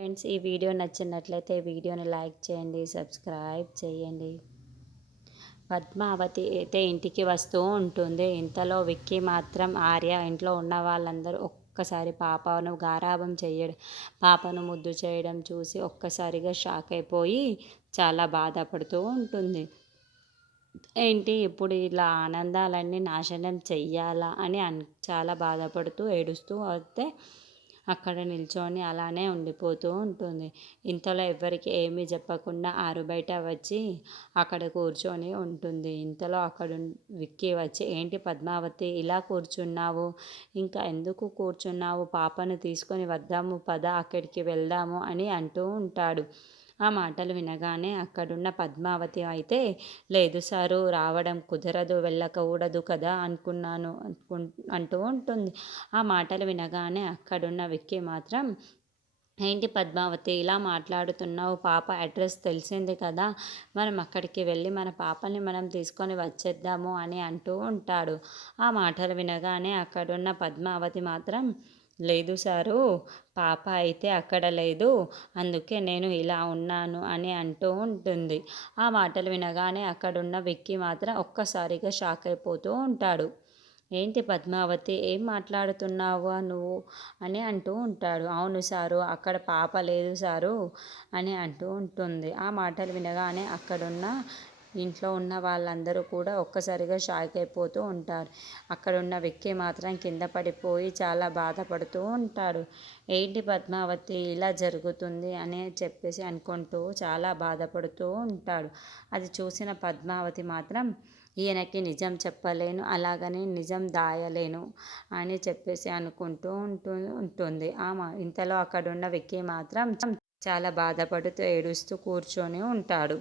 Friends, ఈ video నచ్చినట్లయితే వీడియోని లైక్ చేయండి, సబ్స్క్రైబ్ చేయండి. పద్మావతి అయితే ఇంటికి వస్తూ ఉంటుంది. ఇంతలో విక్కీ మాత్రం ఆర్య ఇంట్లో ఉన్న వాళ్ళందరూ ఒక్కసారి పాపను గారాబం చేయడం, పాపను ముద్దు చేయడం చూసి ఒక్కసారిగా షాక్ అయిపోయి చాలా బాధపడుతూ ఉంటుంది. ఏంటి ఇప్పుడు ఇలా ఆనందాలన్నీ నాశనం చెయ్యాలా అని చాలా బాధపడుతూ ఏడుస్తూ అయితే అక్కడ నిల్చొని అలానే ఉండిపోతూ ఉంటుంది. ఇంతలో ఎవ్వరికి ఏమీ చెప్పకుండా ఆరు బయట వచ్చి అక్కడ కూర్చొని ఉంటుంది. ఇంతలో అక్కడ విక్కీ వచ్చి, ఏంటి పద్మావతి ఇలా కూర్చున్నావు, ఇంకా ఎందుకు కూర్చున్నావు, పాపను తీసుకొని వద్దాము పద, అక్కడికి వెళ్దాము అని అంటూ ఉంటాడు. ఆ మాటలు వినగానే అక్కడున్న పద్మావతి అయితే, లేదు సారు, రావడం కుదరదు, వెళ్ళకూడదు కదా అనుకున్నాను అంటూ ఉంటుంది. ఆ మాటలు వినగానే అక్కడున్న విక్కీ మాత్రం, ఏంటి పద్మావతి ఇలా మాట్లాడుతున్నావు, పాప అడ్రస్ తెలిసింది కదా, మనం అక్కడికి వెళ్ళి మన పాపని మనం తీసుకొని వచ్చేద్దాము అని అంటూ ఉంటాడు. ఆ మాటలు వినగానే అక్కడున్న పద్మావతి మాత్రం, లేదు సారు, పాప అయితే అక్కడ లేదు, అందుకే నేను ఇలా ఉన్నాను అని అంటూ ఉంటుంది. ఆ మాటలు వినగానే అక్కడున్న విక్కీ మాత్రం ఒక్కసారిగా షాక్ అయిపోతూ ఉంటాడు. ఏంటి పద్మావతి, ఏం మాట్లాడుతున్నావు నువ్వు అని అంటూ ఉంటాడు. అవును సారు, అక్కడ పాప లేదు సారు అని అంటూ ఉంటుంది. ఆ మాటలు వినగానే అక్కడున్న ఇంట్లో ఉన్న వాళ్ళందరూ కూడా ఒక్కసారిగా షాక్ అయిపోతూ ఉంటారు. అక్కడున్న విక్కీ మాత్రం కింద పడిపోయి చాలా బాధపడుతూ ఉంటాడు. ఏంటి పద్మావతి ఇలా జరుగుతుంది అని చెప్పేసి అనుకుంటూ చాలా బాధపడుతూ ఉంటాడు. అది చూసిన పద్మావతి మాత్రం, ఈయనకి నిజం చెప్పలేను, అలాగని నిజం దాయలేను అని చెప్పేసి అనుకుంటూ ఉంటుంది. ఇంతలో అక్కడున్న విక్కీ మాత్రం చాలా బాధపడుతూ ఏడుస్తూ కూర్చొని ఉంటాడు.